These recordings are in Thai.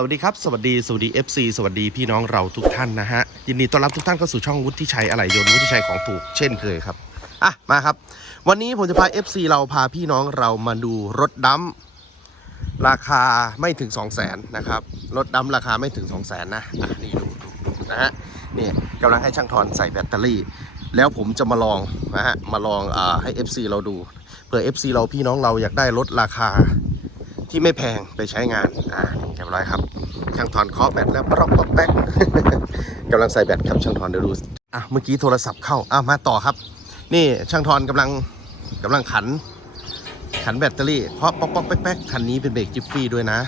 สวัสดีครับ สวัสดีสวัสดี FC สวัสดีพี่น้องเราทุกท่านนะฮะ ยินดีต้อนรับทุกท่านเข้าสู่ช่องวุฒิชัยอะไหล่ยนต์วุฒิชัยของถูกเช่นเคยครับ อะ มาครับ วันนี้ผมจะพา FC เราพาพี่น้องเรามาดูรถดัมราคาไม่ถึง 2 0 0แสนนะครับ รถดัมราคาไม่ถึง 2 0 0แสนนะอะนี่ดูดูดูนะฮะนี่กำลังให้ช่างทอนใส่แบตเตอรี่ แล้วผมจะมาลองนะฮะมาลองอ่าให้ FC เราดูเผื่อ FC เราพี่น้องเราอยากได้รถราคา ที่ไม่แพงไปใช้งาน อ่าเรียบร้อยครับ ช่างถอนเคาะแบตแล้วปรอกปอกแป๊กกำลังใส่แบตครับช่างถอนเดี๋ยวดูอะเมื่อกี้โทรศัพท์เข้าอะมาต่อครับ นี่ช่างถอนกำลังกำลังขัน ขันแบตเตอรี่เคาะปอกปอกแป๊กแป๊กคันนี้เป็นเบรกจิฟฟี่ด้วยนะ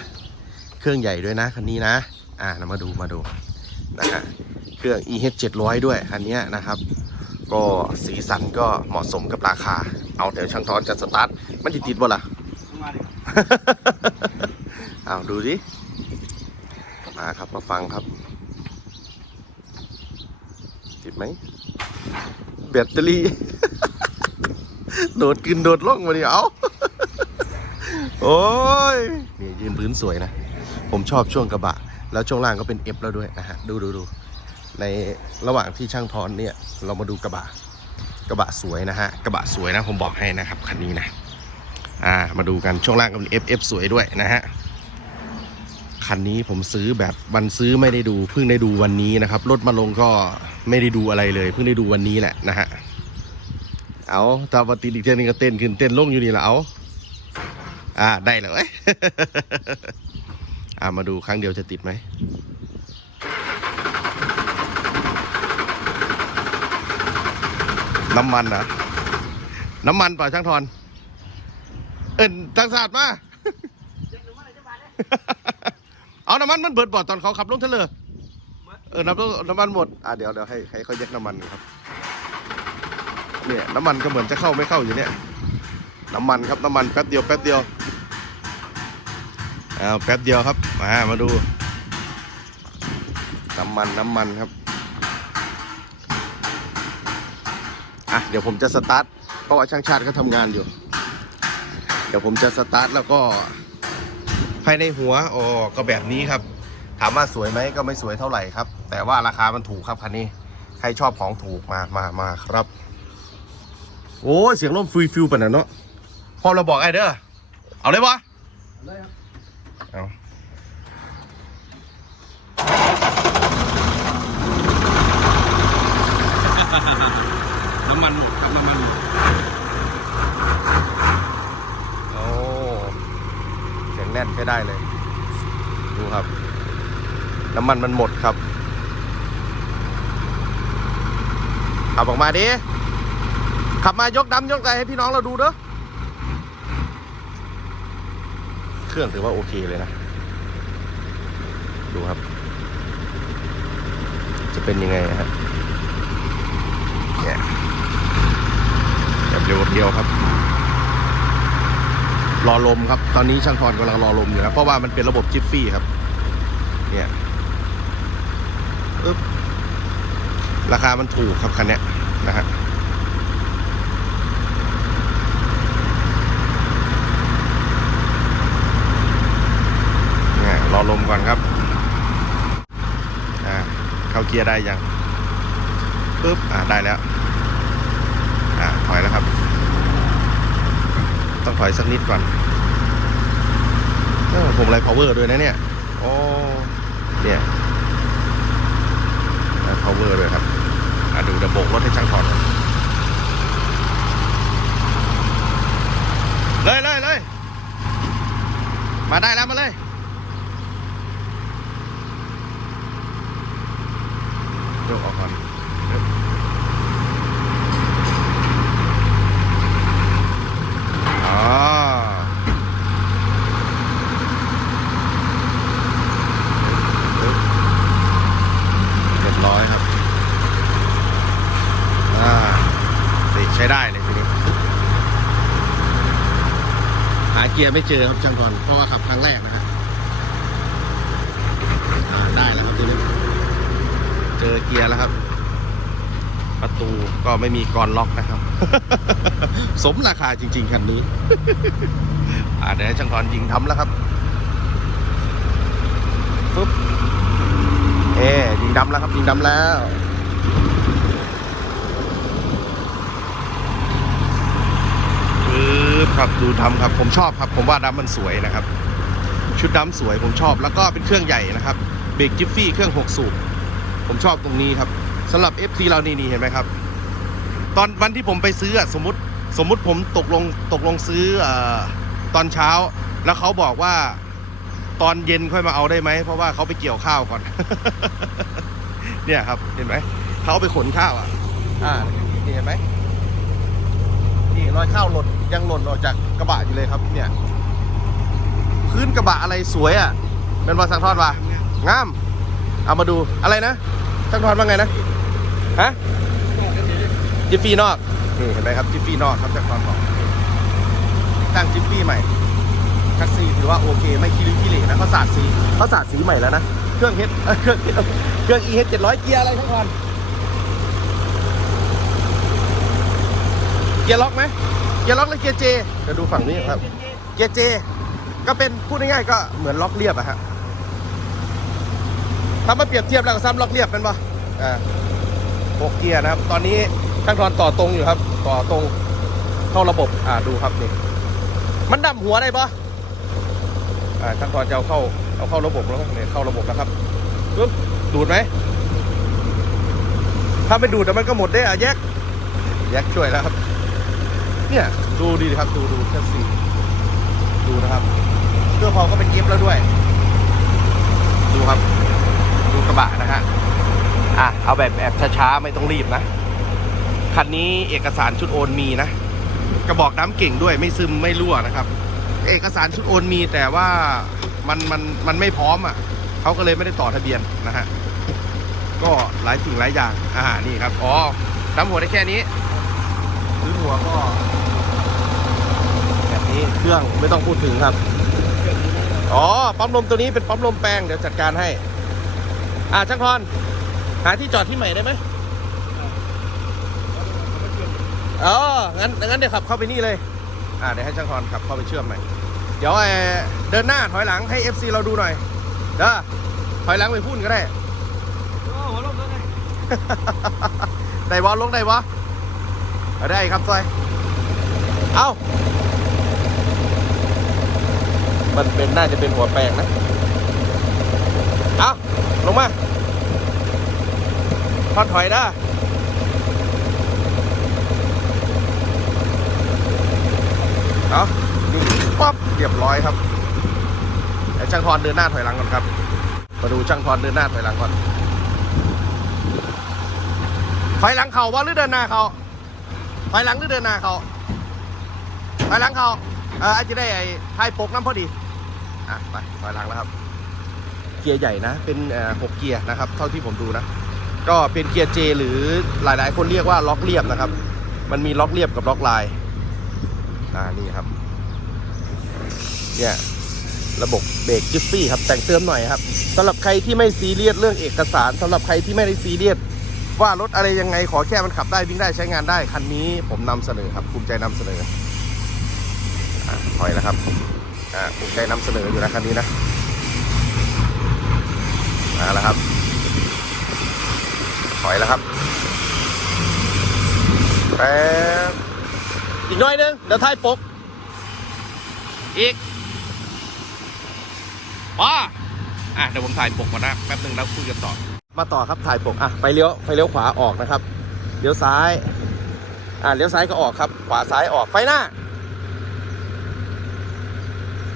เครื่องใหญ่ด้วยนะคันนี้นะอ่ามาดูมาดูนะฮะเครื่อง EH 700ด้วยคันนี้นะครับ ก็สีสันก็เหมาะสมกับราคา เอาเดี๋ยวช่างทอนจะสตาร์ทมันจะติดบ่ล่ะ เอาดูสิมาครับมาฟังครับ ติดไหมแบตเตอรี่ โดดขึ้นโดดล่องมาดิเอาโอ้ยนี่ยืนพื้นสวยนะ ผมชอบช่วงกระบะ แล้วช่วงล่างก็เป็นเอฟแล้วด้วยนะฮะ ดูดูดูในระหว่างที่ช่างทอนเนี่ย เรามาดูกระบะ กระบะสวยนะฮะ กระบะสวยนะ ผมบอกให้นะครับ คันนี้นะ อ่ามาดูกันช่วงล่างก็เป็น FF สวยด้วยนะฮะคันนี้ผมซื้อแบบวันซื้อไม่ได้ดูเพิ่งได้ดูวันนี้นะครับรถมาลงก็ไม่ได้ดูอะไรเลย เพิ่งได้ดูวันนี้แหละนะฮะเอาถ้าปฏิอีกเทอนึงก็เต้นขึ้นเต้นลงอยู่นี่แหละเอาอ่าได้เลยอ่ามาดูครั้งเดียวจะติดไหมน้ำมันเหรอน้ำมันเปล่าช่างทอน เอินทางศาสตร์มา เอาน้ำมันมันเบิดบอดตอนเขาขับลงทะเลเออน้ำน้ำมันหมด อะเดี๋ยวเดี๋ยวให้ให้เขาแยกน้ำมันครับเนี่ยน้ำมันก็เหมือนจะเข้าไม่เข้าอยู่เนี่ยน้ำมันครับน้ำมันแป๊บเดียวแป๊บเดียวเอาแป๊บเดียวครับมามาดู น้ำมันน้ำมันครับอะเดี๋ยวผมจะสตาร์ทเพราะว่าช่างชาติเขาทำงานอยู่ เดี๋ยวผมจะสตาร์ทแล้วก็ภายในหัวโอ้ก็แบบนี้ครับ ถามว่าสวยไหมก็ไม่สวยเท่าไหร่ครับ แต่ว่าราคามันถูกครับคันนี้ ใครชอบของถูกมามามาครับ โอ้ยเสียงลมฟิวฟิวปะนะเนาะพอเราบอกไอ้เด้อเอาเลยวะเอาน้ำมันหมดครับน้ำมันหมดโอ้เสียงแน่นใช้ได้เลย ดูครับ น้ำมันมันหมดครับ ขับออกมาดิ ขับมายกดำยกใจให้พี่น้องเราดูเด้อ เครื่องถือว่าโอเคเลยนะ ดูครับ จะเป็นยังไงนะฮะเนี่ยแบบเร็วเดียวครับรอลมครับ ตอนนี้ช่างทอนกำลังรอลมอยู่นะ เพราะว่ามันเป็นระบบจิฟฟี่ครับ เนี่ยอึ๊บ ราคามันถูกครับคันนี้นะฮะนี่รอลมก่อนครับอ่าเข้าเกียร์ได้ยังปึ๊บอ่าได้แล้ว อ่าถอยแล้วครับ ต้องถอยสักนิดก่อนเออผมไร power ด้วยนะเนี่ย โอ้ เนี่ยไร power ด้วยครับ อ่าดูเดี๋ยวโบกรถให้ช่างถอดก่อนเลยเลยเลยมาได้แล้วมาเลยยกออกก่อนอ๋อเรียบร้อยครับ อ่าติใช้ได้เลยทีนี้ หาเกียร์ ไม่เจอครับช่างก่อนเพราะว่าขับครั้งแรกนะฮะอ่าได้แล้วครับทีนี้เจอเกียร์แล้วครับ ประตูก็ไม่มีกรอนล็อกนะครับ สมราคาจริง ๆคันนี้อ่าเดี๋ยวให้ช่างทอนยิงทำแล้วครับฟึบเอ๊ยิงดำแล้วครับยิงดำแล้วปึ๊บ ครับดูทำครับผมชอบครับ ผมว่าดำมันสวยนะครับ ชุดดำสวยผมชอบแล้วก็เป็นเครื่องใหญ่นะครับเบรกจิฟฟี่เครื่อง6สูบผมชอบตรงนี้ครับสำหรับ FC เรานี่นี่เห็นไหมครับ ตอนวันที่ผมไปซื้อสมมติสมมุติผมตกลงตกลงซื้อเออตอนเช้า แล้วเขาบอกว่าตอนเย็นค่อยมาเอาได้ไหม เพราะว่าเขาไปเกี่ยวข้าวก่อน เนี่ยครับเห็นไหมเขาไปขนข้าวอะ อ่านี่เห็นไหม นี่รอยข้าวหล่นยังหล่นออกจากกระบะอยู่เลยครับเนี่ยพื้นกระบะอะไรสวยอะเป็นบอลสังทอดวะงาม เอามาดูอะไรนะสังทอดว่าไงนะฮะจิฟฟี่นอกนี่เห็นไหมครับจิฟฟี่นอกครับจากทอดบอกตั้งจิฟฟี่ใหม่คัสซีถือว่าโอเค ไม่ขี้ริ้วขี้เหร่นะเขาสาดสีเขาสาดสีใหม่แล้วนะ เครื่องเฮดเครื่องเครื่อง e h 700เกียร์อะไรทั้งวัน เกียร์ล็อกไหมเกียร์ล็อกหรือเกียร์เจเดี๋ยวดูฝั่งนี้ครับ เกียร์เจ ก็เป็นพูดง่ายๆก็เหมือนล็อกเรียบอะฮะถ้ามาเปรียบเทียบแล้วก็ซ้ำล็อกเรียบเป็นปะอ่าหกเกียร์นะครับ ตอนนี้ช่างทอนต่อตรงอยู่ครับ ต่อตรงเข้าระบบ อ่าดูครับนี่ มันดับหัวได้ปะอ่าช่างทอนจะเอาเข้าเอาเข้าระบบแล้วเนี่ยเข้าระบบแล้วครับปึ๊บดูดไหมถ้าไม่ดูดแต่มันก็หมดได้อะแยกแยกช่วยแล้วครับ เนี่ยดูดีครับดูดูแค่สี่ดูนะครับเครื่องพอก็เป็นกิฟต์แล้วด้วย ดูครับ ดูกระบะนะฮะอะเอาแบบแบบช้าๆไม่ต้องรีบนะคันนี้เอกสารชุดโอนมีนะ กระบอกน้ำเก่งด้วยไม่ซึมไม่รั่วนะครับ เอกสารชุดโอนมีแต่ว่ามันมันมันไม่พร้อมอะเขาก็เลยไม่ได้ต่อทะเบียนนะฮะก็หลายสิ่งหลายอย่างอ่านี่ครับอ๋อน้ำหัวได้แค่นี้ซื้อหัวก็ แบบนี้เค รื่องไม่ต้องพูดถึงครับ อ๋อ ปั๊มลมตัวนี้เป็นปั๊มลมแปลงเดี๋ยวจัดการให้ อ่าช่างพรหาที่จอดที่ใหม่ได้ไหมอ๋อ งั้น งั้นเดี๋ยวขับเข้าไปนี่เลย อ่า เดี๋ยวให้ช่างพรขับเข้าไปเชื่อมใหม่ เดี๋ยวไอเดินหน้าถอยหลังให้ FC เราดูหน่อย เด้อ ถอยหลังไปพุ่นก็ได้ได้บอลลงได้บอได้ครับซอย เอา มันเป็นน่าจะเป็นหัวแปลงนะ เอาลงมาทอดถอยนะเอานี่ปั๊บเรียบร้อยครับเดี๋ยวช่างทอนเดินหน้าถอยหลังก่อนครับ มาดูช่างทอนเดินหน้าถอยหลังก่อนถอยหลังเขาว่าหรือเดินหน้าเขาถอยหลังหรือเดินหน้าเขาถอยหลังเขาเอออาจจะได้ไอ้ท้ายปกน้ำพอดี อะไปถอยหลังแล้วครับ เกียร์ใหญ่นะ เป็นหกเกียร์นะครับ เท่าที่ผมดูนะ ก็เป็นเกียร์เจหรือหลายๆ คนเรียกว่าล็อกเรียบนะครับ มันมีล็อกเรียบกับล็อกลาย อ่า นี่ครับ เนี่ยระบบเบรกจิฟฟี่ครับแต่งเติมหน่อยครับสำหรับใครที่ไม่ซีเรียสเรื่องเอกสารสำหรับใครที่ไม่ได้ซีเรียสว่ารถอะไรยังไงขอแค่มันขับได้วิ่งได้ใช้งานได้ คันนี้ผมนำเสนอครับภูมิใจนำเสนออถอยแล้วครับ อ่าภูมิใจนำเสนออยู่นะคันนี้นะมาแล้วครับ ถอยแล้วครับแป๊บอีกน่อยหนึงเดี๋ยวท้ายปก อีกว้าอะเดี๋ยวผมถ่ายปกก่อนนะแป๊บหนึ่งแล้วคุยกันต่อ มาต่อครับถ่ายปกอะไฟเลี้ยวไฟเลี้ยวขวาออกนะครับเลี้ยวซ้าย อะเลี้ยวซ้ายก็ออกครับ ขวาซ้ายออกไฟหน้า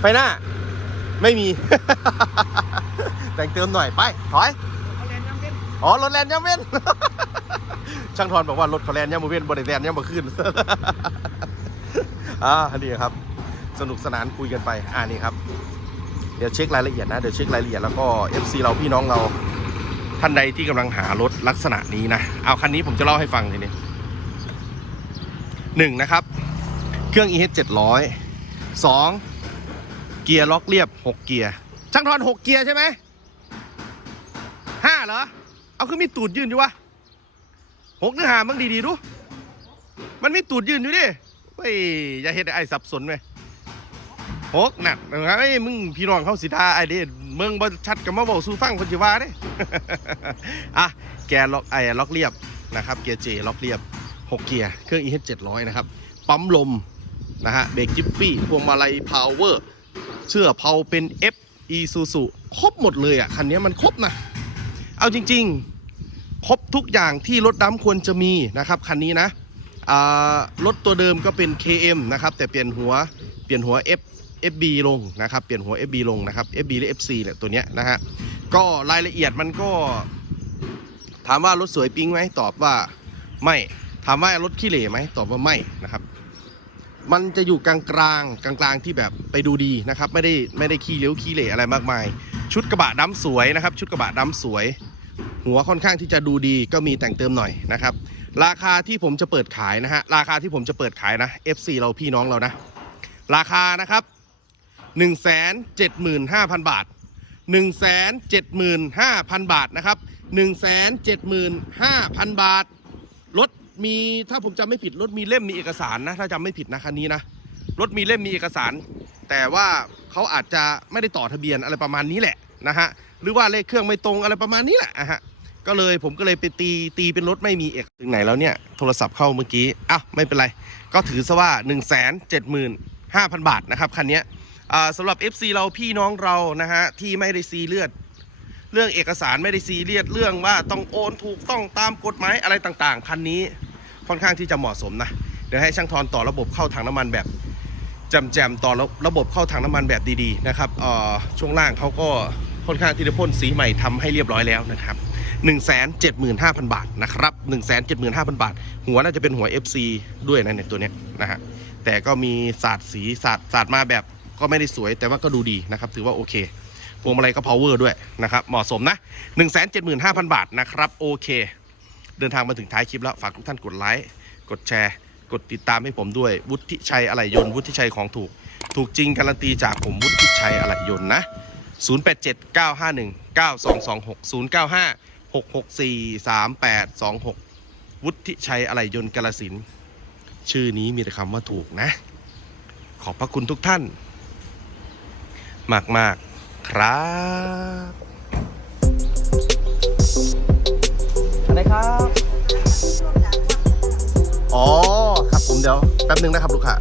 ฟหน้า ไม่มี แต่งเติมหน่อยไป ถอย อ๋อ รถแลนย่ำเว้น ช่างทอนบอกว่ารถเขาแลนย่ำมาเว้นบริแลนย่ำมาขึ้น อ่านี่ครับ สนุกสนานคุยกันไป อ่านี่ครับ เดี๋ยวเช็ครายละเอียดนะ เดี๋ยวเช็ครายละเอียดแล้วก็ FC เราพี่น้องเราท่านใดที่กำลังหารถลักษณะนี้นะ เอาคันนี้ผมจะเล่าให้ฟังทีนี้หนึ่งนะครับ เครื่อง EH 700สอง เกียร์ล็อกเรียบ 6 เกียร์ช่างทอน 6 เกียร์ใช่ไหมห้าเหรอ เอาคือมีตูดยืนอยู่วะหกเนื้อหามึงดีๆดู มันมีตูดยืนอยู่ดิเฮ้ยอย่าเห็นไอ้สับสนไหมหกนัดเฮ้มึงพี่น้องเขาสิทาไอ้เด้มึงบ่ชัดกับมาบอกสู้ฟังคนจิว่าเด้อะแกล็อกไอ้ล็อกเรียบนะครับ เกียร์เจล็อกเรียบ 6 เกียร์ เครื่อง EH 700 นะครับ ปั๊มลมนะฮะ เบรกจิปปี้ พวงมาลัยพาวเวอร์ เชื่อเพาเป็น F e s u s u ครบหมดเลยอะ คันนี้มันครบนะ เอาจริง ๆ ครบทุกอย่างที่รถดำควรจะมีนะครับ คันนี้นะรถตัวเดิมก็เป็น KM นะครับ แต่เปลี่ยนหัวเปลี่ยนหัว F FB ลงนะครับ เปลี่ยนหัว FB ลงนะครับ FB หรือ FC เนี่ยตัวเนี้ยนะฮะ ก็รายละเอียดมันก็ ถามว่ารถสวยปิ๊งไหมตอบว่าไม่ ถามว่ารถขี้เหร่ไหมตอบว่าไม่นะครับ มันจะอยู่กลางกลางกลางกลางๆที่แบบไปดูดีนะครับ ไม่ได้ไม่ได้ขี้เลี้ยวขี้เหร่อะไรมากมาย ชุดกระบะดำสวยนะครับ ชุดกระบะดำสวย หัวค่อนข้างที่จะดูดีก็มีแต่งเติมหน่อยนะครับ ราคาที่ผมจะเปิดขายนะฮะราคาที่ผมจะเปิดขายนะ FC เราพี่น้องเรานะ ราคานะครับ 175,000 บาท 175,000 บาทนะครับ 175,000 บาท มีถ้าผมจำไม่ผิดรถมีเล่มมีเอกสารนะ ถ้าจำไม่ผิดนะคันนี้นะรถมีเล่มมีเอกสาร แต่ว่าเขาอาจจะไม่ได้ต่อทะเบียนอะไรประมาณนี้แหละนะฮะหรือว่าเลขเครื่องไม่ตรงอะไรประมาณนี้แหละอะฮะก็เลยผมก็เลยไปตีตีเป็นรถไม่มีเอกถึงไหนแล้วเนี่ยโทรศัพท์เข้าเมื่อกี้อ้าวไม่เป็นไร ก็ถือซะว่า 1 7 5 0 0 0 บาทนะครับคันนี้สำหรับ FC เราพี่น้องเรานะฮะที่ไม่ได้ซีเลือดเรื่องเอกสารไม่ได้ซีเรียสเรื่องว่าต้องโอนถูกต้องตามกฎหมายอะไรต่างๆ คันนี้ ค่อนข้างที่จะเหมาะสมนะเดี๋ยวให้ช่างทอนต่อระบบเข้าถังน้ำมันแบบแจมๆต่อระบบเข้าถังน้ำมันแบบดีๆนะครับอ่อช่วงล่างเขาก็ค่อนข้างที่จะพ่นสีใหม่ทำให้เรียบร้อยแล้วนะครับ175,000 บาทนะครับ175,000 บาท หัวน่าจะเป็นหัว FC ด้วยนะเนี่ยตัวเนี้ยนะฮะแต่ก็มีสาดสีสาดสาดมาแบบก็ไม่ได้สวยแต่ว่าก็ดูดีนะครับ ถือว่าโอเคพวงมาลัยก็ power ด้วยนะครับเหมาะสมนะ 175,000 บาทนะครับโอเค เดินทางมาถึงท้ายคลิปแล้ว ฝากทุกท่านกดไลค์กดแชร์ กดติดตามให้ผมด้วย วุฒิชัยอะไหล่ยนต์วุฒิชัยของถูก ถูกจริงการันตีจากผมวุฒิชัยอะไหล่ยนต์นะ 0879519226วุฒิชัยอะไหล่ยนต์กาลสินชื่อนี้มีแต่คำว่าถูกนะ ขอบพระคุณทุกท่าน มากมากๆครับ ครับ อ๋อ ครับผมเดี๋ยวแป๊บนึงนะครับลูกค้า